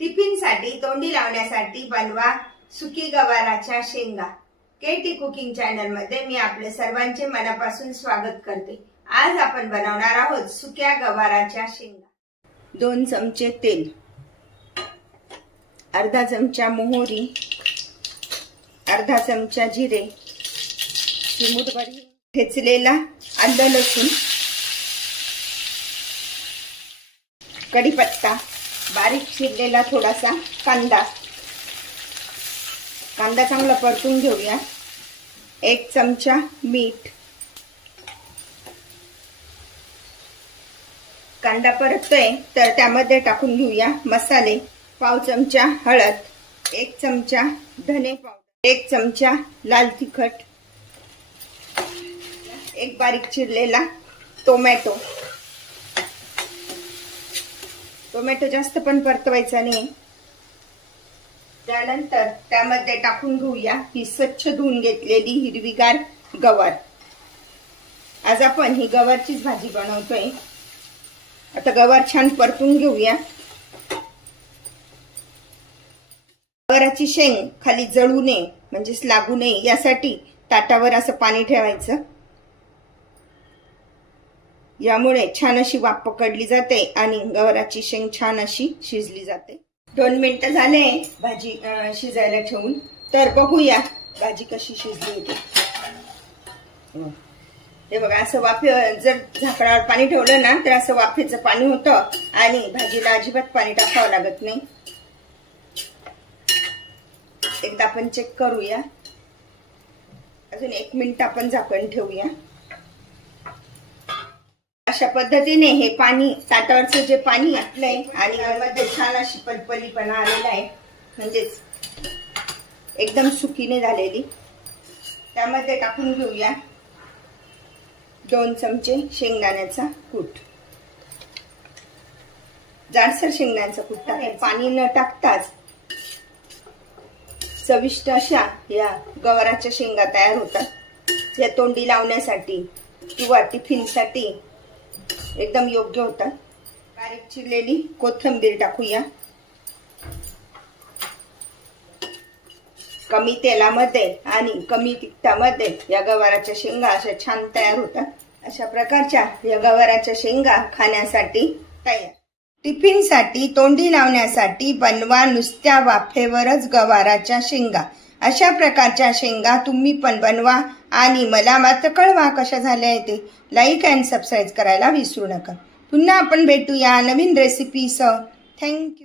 टिफिनसाठी तोंडी लावण्यासाठी बनवा सुकी गवाराच्या शेंगा। केटी कुकिंग चॅनल मध्ये मी आपले सर्वांचे मनापासून स्वागत करते। आज आपण बनवणार आहोत सुक्या गवाराच्या शेंगा। 2 चमचे तेल, अर्धा चमचा मोहरी, अर्धा चमचा जिरे, चिमूटभर ठेचलेला आलं लसूण, कढीपत्ता, बारीक चिरलेला थोडासा कांदा चांगला परतून घेऊया। 1 चमचा मीठ, कांदा परततोय तर त्यामध्ये टाकून घेऊया मसाले। पाव चमचा हळद, 1 चमचा धने पावडर, 1 चमचा लाल तिखट, 1 बारीक चिरलेला टोमॅटो जास्त पण परतवायचा नाही। त्यानंतर त्यामध्ये टाकून घेऊया ही स्वच्छ धुवून घेतलेली हिरवीगार गवार। आज आपण ही गवारचीच भाजी बनवतोय। आता गवार छान परतून घेऊया। गवाराची शेंग खाली जळू नये म्हणजेच लागू नये यासाठी ताटावर असं पाणी ठेवायचं। यामुळे छान अशी वाफ पकडली जाते आणि गवाराची शेंग छान अशी शिजली जाते। 2 मिनिटं झाले भाजी शिजायला ठेवून, तर बघूया भाजी कशी शिजली होती। हे बघा, असं वाफे जर झाकणावर पाणी ठेवलं ना तर असं वाफेचं पाणी होतं आणि भाजीला अजिबात पाणी टाकावं लागत नाही। एकदा आपण चेक करूया। अजून 1 मिनिट आपण झाकण ठेवूया। अशा पद्धतीने हे पाणी, ताटावरचं जे पाणी आटलंय आणि यामध्ये छान अशी पलपलीपणा आलेला आहे, म्हणजेच एकदम सुकीने झालेली। त्यामध्ये टाकून घेऊया 2 चमचे शेंगदाण्याचा कूट, जाडसर शेंगदाण्याचा कूट टाकायचा। पाणी न टाकताच चविष्ट अशा या गवाराच्या शेंगा तयार होतात। या तोंडी लावण्यासाठी किंवा टिफिनसाठी एकदम योग्य होतात। बारीक चिरलेली कोथिंबीर टाकूया। कमी तेलामध्ये आणि कमी तिखटामध्ये या गवाराच्या शेंगा अशा छान तयार होतात। अशा प्रकारच्या या गवाराच्या शेंगा खाण्यासाठी तयार। टिफिनसाठी तोंडी लावण्यासाठी बनवा नुसत्या वाफेवरच गवाराच्या शेंगा। अशा प्रकारच्या शेंगा तुम्ही पण बनवा आणि मला मात्र कळवा कशा झाल्या ते। लाईक अँड सबस्क्राईब करायला विसरू नका। पुन्हा आपण भेटूया नवीन रेसिपीसह। थँक्यू।